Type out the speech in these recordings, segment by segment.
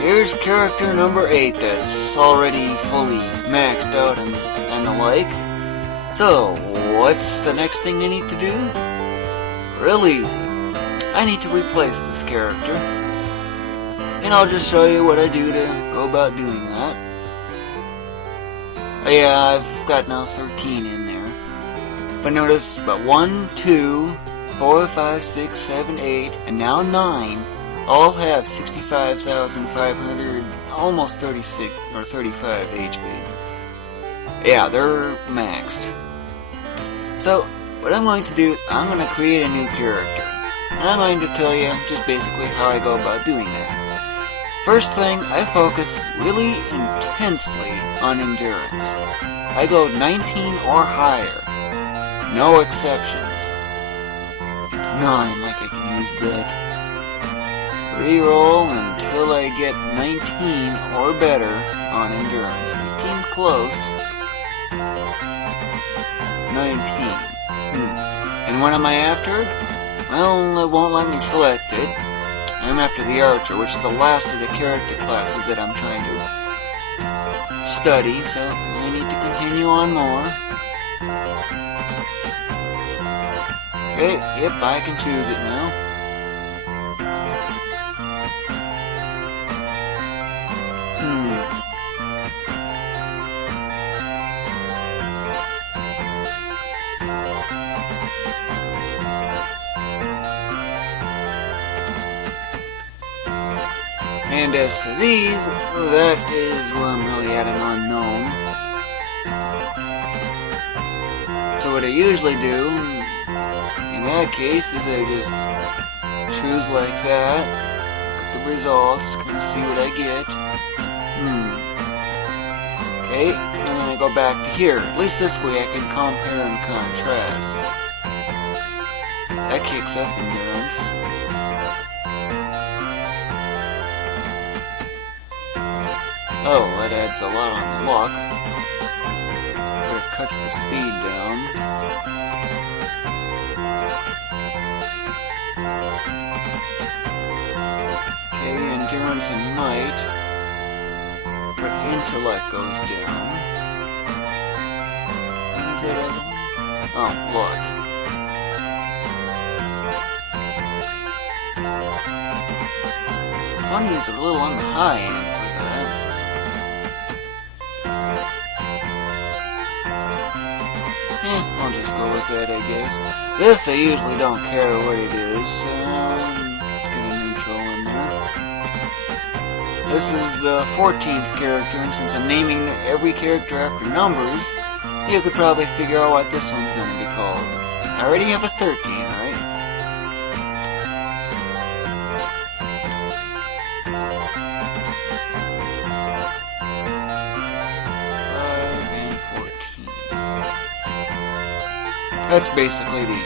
Here's character number 8 that's already fully maxed out and the like. So, what's the next thing I need to do? Real easy. I need to replace this character. And I'll just show you what I do to go about doing that. Yeah, I've got now 13 in there. But notice, but 1, 2, 4, 5, 6, 7, 8, and now 9 all have 65,500, almost 36 or 35 HP. Yeah, they're maxed. So, what I'm going to do is I'm going to create a new character. And I'm going to tell you just basically how I go about doing that. First thing, I focus really intensely on endurance. I go 19 or higher. No exceptions. 9, like I can use that. Reroll until I get 19 or better on endurance. 18's close. 19. And what am I after? Well, it won't let me select it. I'm after the archer, which is the last of the character classes that I'm trying to study, so I need to continue on more. Okay, yep, I can choose it now. And as to these, that is where I'm really at an unknown. So what I usually do, in that case, is I just choose like that, look at the results, kind of see what I get. Okay, and then I go back to here. At least this way I can compare and contrast. That kicks up endurance. Oh, that adds a lot on luck. But it cuts the speed down. Okay, endurance and might. But intellect goes down. What is that other one? Oh, luck. Money is a little on the high end for that. I'll just go with that, I guess. This I usually don't care what it is, so let's get a neutral in there. This is the 14th character, and since I'm naming every character after numbers, you could probably figure out what this one's going to be called. I already have a 13, right? That's basically the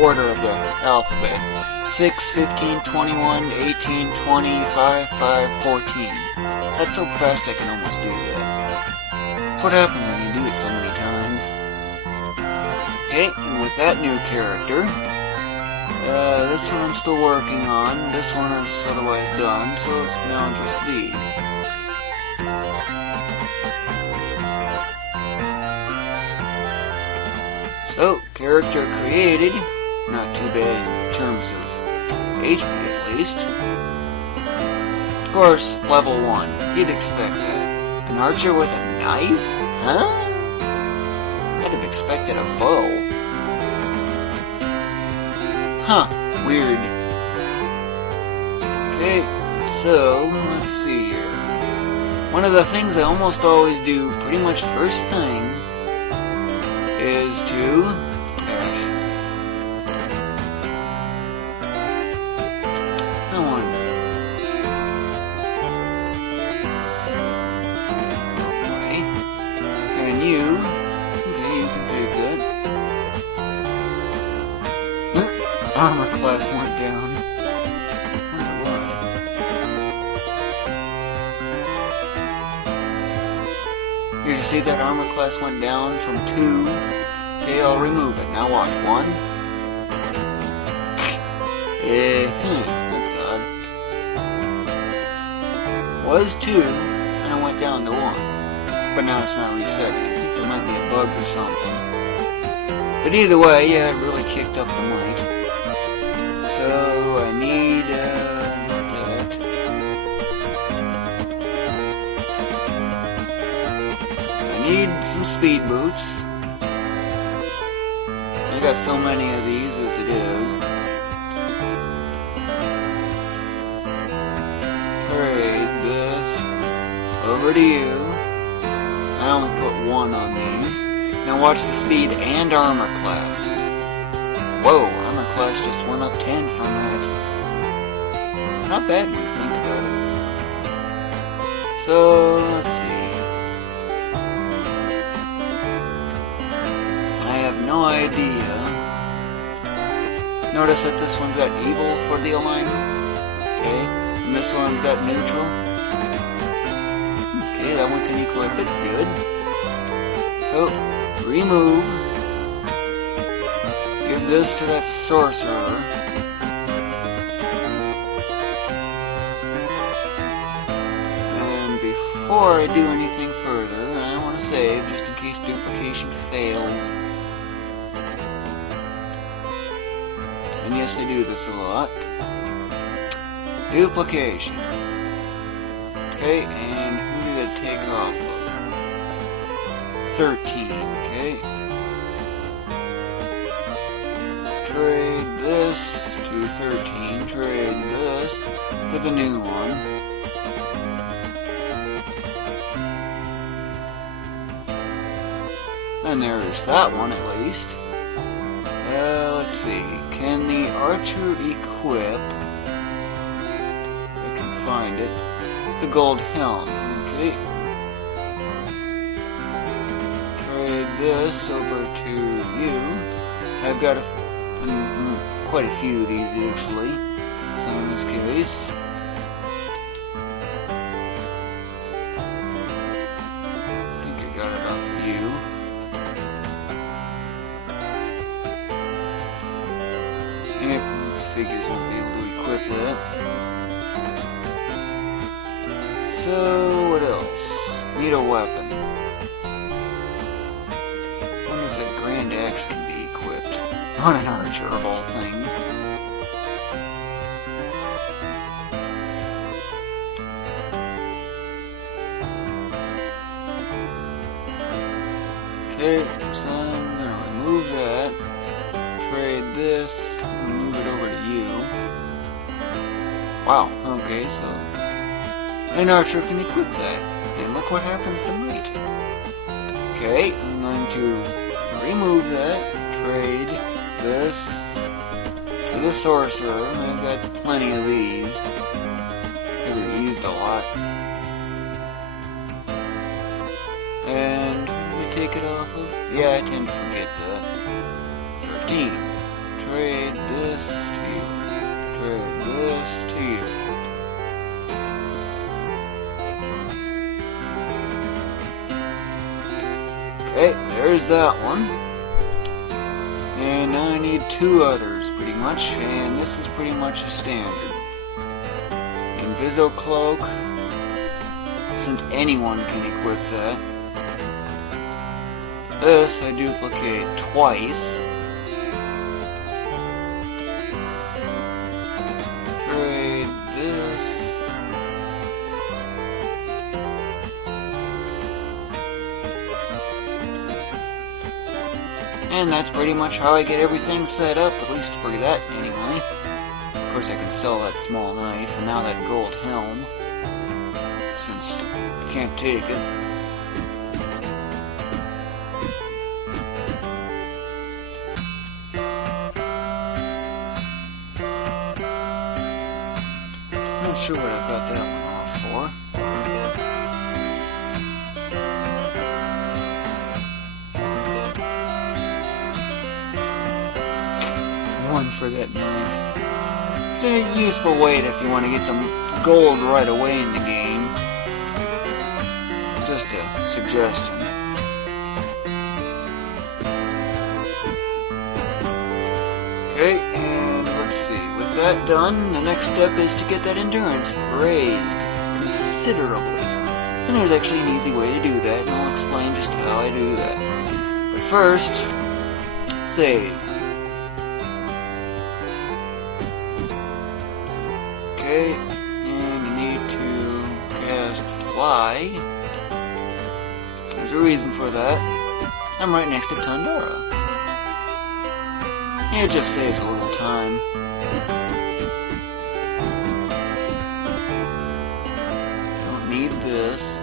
order of the alphabet. 6, 15, 21, 18, 20, 5, 5, 14. That's so fast I can almost do that. That's what happens when you do it so many times. Okay, and with that new character, this one I'm still working on. This one is otherwise done, so it's now just these. So, character created, not too bad in terms of HP at least. Of course, level 1, you'd expect that. An archer with a knife? Huh? I'd have expected a bow. Huh, weird. Okay, so, let's see here. One of the things I almost always do pretty much first thing is to I wonder. Okay. And you, okay, you can do that. Armor class went down. Wonder why. Here, you see that armor class went down from 2. Okay, I'll remove it. Now watch. 1. That's odd. was 2, and I went down to 1. But now it's not resetting. I think there might be a bug or something. But either way, yeah, it really kicked up the might. So I need that. I need some speed boots. I got so many of these as it is. Trade this over to you. I only put 1 on these. Now watch the speed and armor class. Whoa, armor class just went up 10 from that. Not bad when you think about it. So, let's see. I have no idea. Notice that this one's got evil for the alignment. Okay, and this one's got neutral. Okay, that one can equip it. Good. So, remove. Give this to that sorcerer. And before I do anything further, I want to save just in case duplication fails. And yes, I do this a lot. Duplication. Okay, and who did it take off of? 13, okay. Trade this to 13, trade this for the new one. And there's that one at least. Let's see, can the archer equip, if I can find it, the gold helm, okay. Trade this over to you. I've got quite a few of these actually, so in this case, I think I got it off of you. And figures won't be able to equip that. So, what else? Need a weapon. Wonder if that grand axe can be equipped on an archer of all things. Okay, so I'm gonna remove that. Trade this. Move it over to you. Wow, okay, so an archer can equip that. And look what happens to might. Okay, I'm going to remove that. Trade this to the sorcerer. I've got plenty of these. I've used a lot. And who did I take it off of? Yeah, I tend to forget that. 13. Trade this to you. Trade this to you. Okay, there's that one. And now I need 2 others, pretty much, and this is pretty much a standard. Inviso Cloak, since anyone can equip that. This I duplicate twice. Trade this. And that's pretty much how I get everything set up, at least for that anyway. Of course I can sell that small knife, and now that gold helm, since I can't take it. Not sure what I've got that one off for. One for that knife. It's a useful way if you want to get some gold right away in the game. Just a suggestion. Okay, and let's see. With that done, the next step is to get that endurance raised considerably. considerably. And there's actually an easy way to do that, and I'll explain just how I do that. But first, save. Okay, and you need to cast Fly. There's a reason for that. I'm right next to Tundra. It just saves a little time. Don't need this.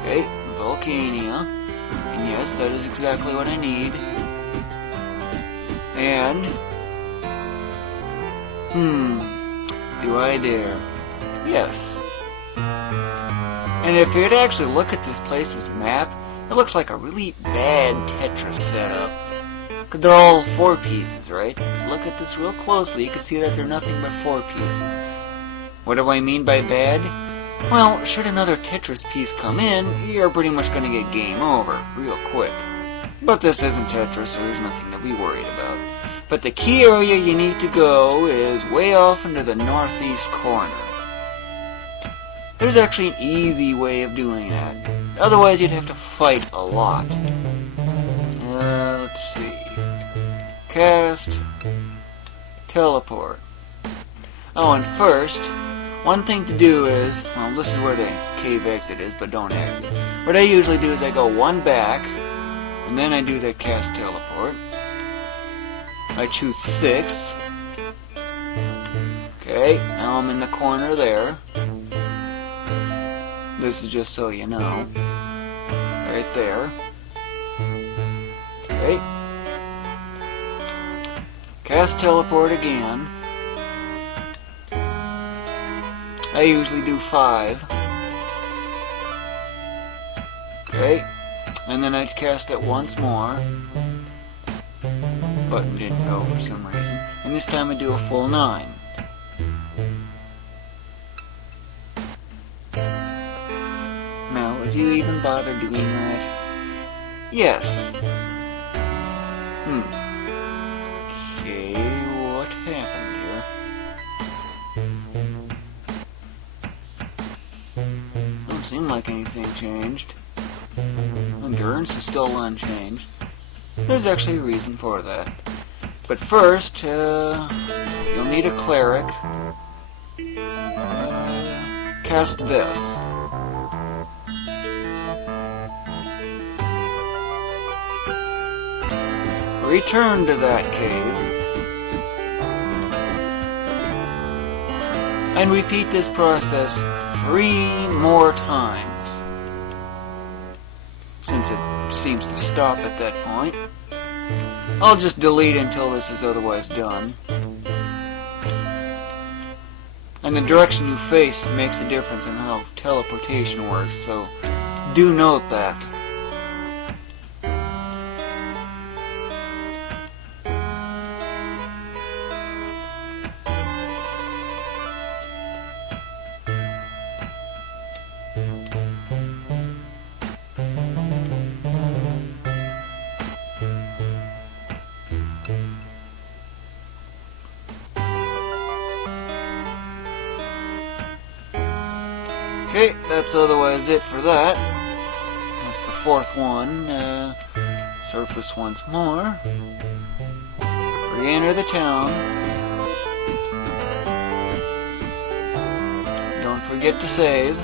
Okay, Volcania. And yes, that is exactly what I need. And... do I dare? Yes. And if you'd actually look at this place's map, it looks like a really bad Tetris setup. Because they're all 4 pieces, right? If you look at this real closely, you can see that they're nothing but 4 pieces. What do I mean by bad? Well, should another Tetris piece come in, you're pretty much going to get game over real quick. But this isn't Tetris, so there's nothing to be worried about. But the key area you need to go is way off into the northeast corner. There's actually an easy way of doing that. Otherwise, you'd have to fight a lot. Let's see. Cast. Teleport. Oh, and first, one thing to do is, well, this is where the cave exit is, but don't exit. What I usually do is I go 1 back, and then I do the cast teleport. I choose 6. Okay, now I'm in the corner there. This is just so you know. Right there. Okay. Cast teleport again. I usually do 5. Okay. And then I cast it once more. Button didn't go for some reason. And this time I do a full 9. Now, would you even bother doing that? Yes. Okay, what happened here? Doesn't seem like anything changed. Endurance is still unchanged. There's actually a reason for that. But first, you'll need a cleric. Cast this. Return to that cave. And repeat this process 3 more times. Since it seems to stop at that point, I'll just delete until this is otherwise done. And the direction you face makes a difference in how teleportation works, so do note that. Okay, that's otherwise it for that. That's the 4th one. Surface once more. Re-enter the town. Don't forget to save.